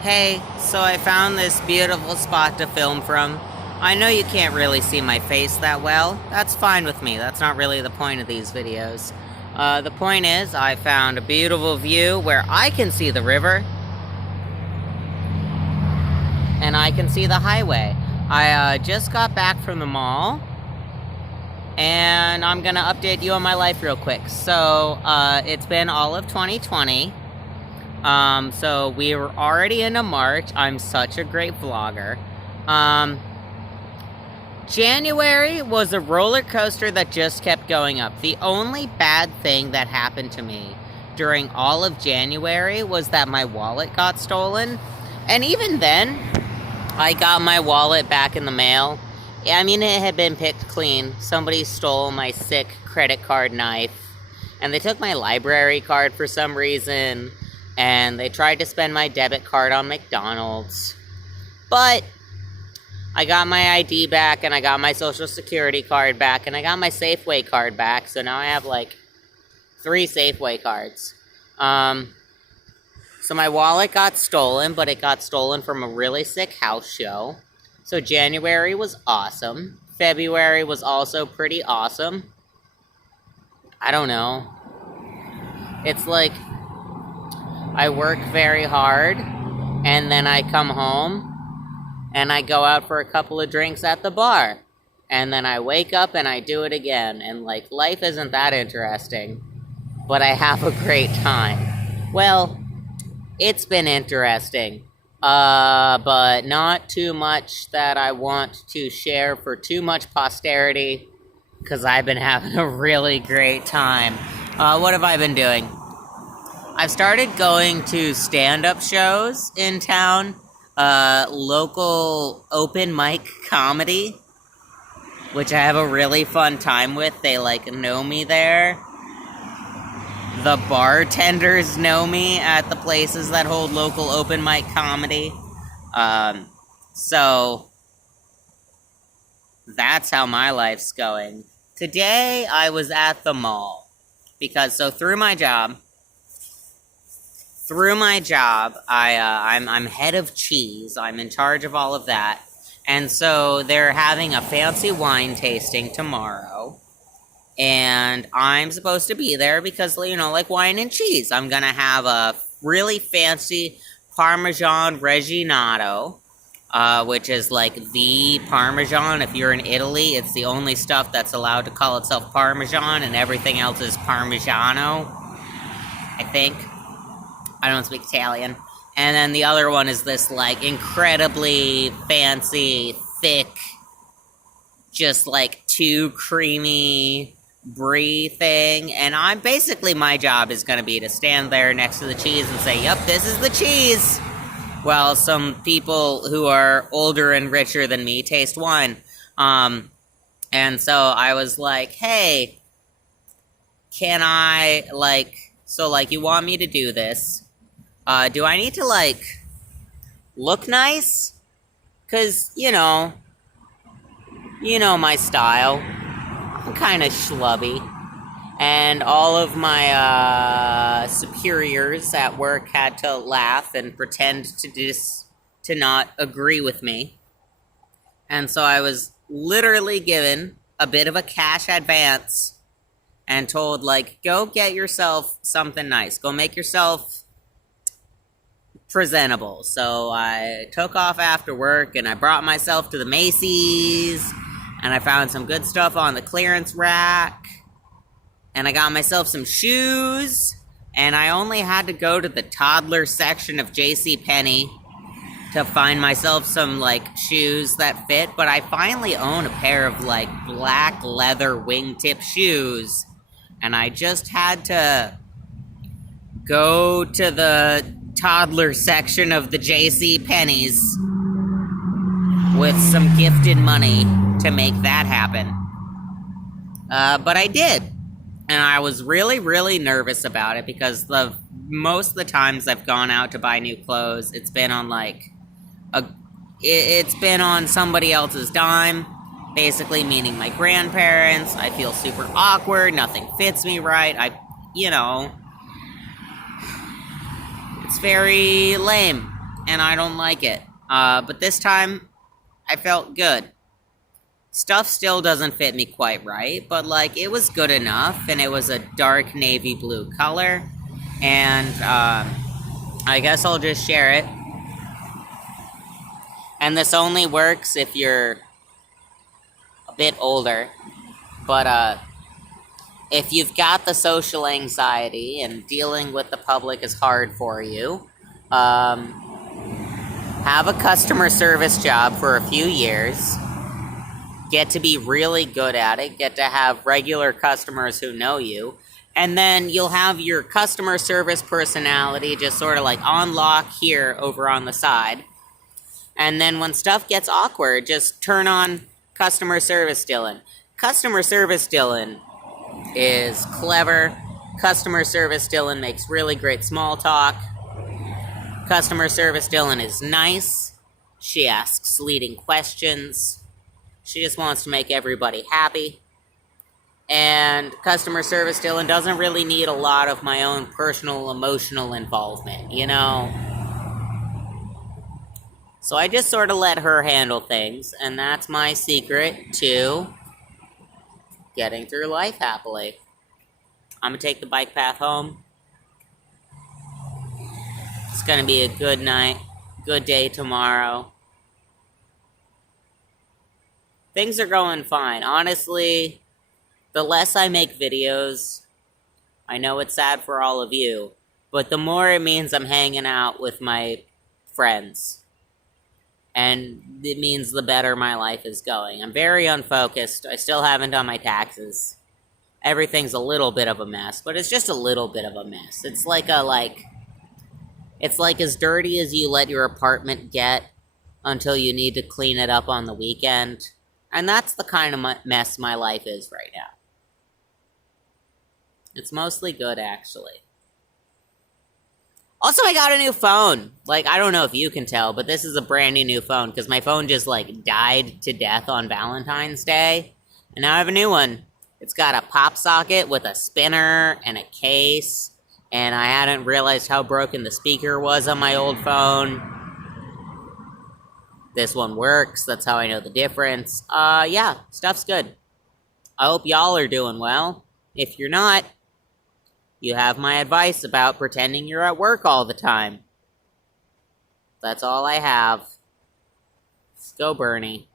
Hey, so I found this beautiful spot to film from. I know you can't really see my face that well. That's fine with me. That's not really the point of these videos. The point is, I found a beautiful view where I can see the river and I can see the highway. I just got back from the mall and I'm gonna update you on my life real quick. So, it's been all of 2020. So we were already into March. I'm such a great vlogger. January was a roller coaster that just kept going up. The only bad thing that happened to me during all of January was that my wallet got stolen. And even then, I got my wallet back in the mail. I mean, it had been picked clean. Somebody stole my sick credit card knife. And they took my library card for some reason. And they tried to spend my debit card on McDonald's. But I got my ID back, and I got my social security card back, and I got my Safeway card back. So now I have like 3 Safeway cards. So my wallet got stolen, but it got stolen from a really sick house show. So January was awesome. February was also pretty awesome. I don't know. It's like I work very hard, and then I come home, and I go out for a couple of drinks at the bar. And then I wake up, and I do it again. And, like, life isn't that interesting, but I have a great time. Well, it's been interesting, but not too much that I want to share for too much posterity, because I've been having a really great time. What have I been doing? I've started going to stand-up shows in town, local open mic comedy, which I have a really fun time with. They, like, know me there. The bartenders know me at the places that hold local open mic comedy. So, that's how my life's going. Today, I was at the mall, because, so through my job, I'm head of cheese. I'm in charge of all of that. And so they're having a fancy wine tasting tomorrow. And I'm supposed to be there because, you know, like wine and cheese. I'm going to have a really fancy Parmesan Reggiano, which is like the Parmesan. If you're in Italy, it's the only stuff that's allowed to call itself Parmesan, and everything else is Parmigiano, I think. I don't speak Italian. And then the other one is this, like, incredibly fancy, thick, just, like, too creamy brie thing. And my job is going to be to stand there next to the cheese and say, yep, this is the cheese. Well, some people who are older and richer than me taste wine. And so I was like, hey, can I, like, so, like, you want me to do this? Do I need to, like, look nice? 'Cause, you know my style. I'm kind of schlubby. And all of my, superiors at work had to laugh and pretend to not agree with me. And so I was literally given a bit of a cash advance and told, like, go get yourself something nice. Go make yourself presentable. So I took off after work and I brought myself to the Macy's, and I found some good stuff on the clearance rack, and I got myself some shoes, and I only had to go to the toddler section of JCPenney to find myself some, like, shoes that fit. But I finally own a pair of, like, black leather wingtip shoes, and I just had to go to the toddler section of the JCPenney's with some gifted money to make that happen. But I did. And I was really, really nervous about it because most of the times I've gone out to buy new clothes, it's been on, like, it's been on somebody else's dime, basically meaning my grandparents. I feel super awkward, nothing fits me right, it's very lame. and I don't like it. But this time, I felt good. Stuff still doesn't fit me quite right, but like it was good enough, and it was a dark navy blue color, and I guess I'll just share it. And this only works if you're a bit older, but if you've got the social anxiety and dealing with the public is hard for you, have a customer service job for a few years. Get to be really good at it, get to have regular customers who know you, and then you'll have your customer service personality just sort of like on lock here over on the side. And then when stuff gets awkward, just turn on customer service Dylan. Customer service Dylan is clever. Customer service Dylan makes really great small talk. Customer service Dylan is nice. She asks leading questions. She just wants to make everybody happy. And customer service Dylan doesn't really need a lot of my own personal emotional involvement, you know? So I just sort of let her handle things, and that's my secret to getting through life happily. I'm gonna take the bike path home. It's gonna be a good night, good day tomorrow. Things are going fine. Honestly, the less I make videos, I know it's sad for all of you, but the more it means I'm hanging out with my friends. And it means the better my life is going. I'm very unfocused. I still haven't done my taxes. Everything's a little bit of a mess, but it's just a little bit of a mess. It's like as dirty as you let your apartment get until you need to clean it up on the weekend. And that's the kind of mess my life is right now. It's mostly good, actually. Also, I got a new phone. Like, I don't know if you can tell, but this is a brand new phone, because my phone just, like, died to death on Valentine's Day. And now I have a new one. It's got a pop socket with a spinner and a case. And I hadn't realized how broken the speaker was on my old phone. This one works. That's how I know the difference. Yeah, stuff's good. I hope y'all are doing well. If you're not, you have my advice about pretending you're at work all the time. That's all I have. Go Bernie.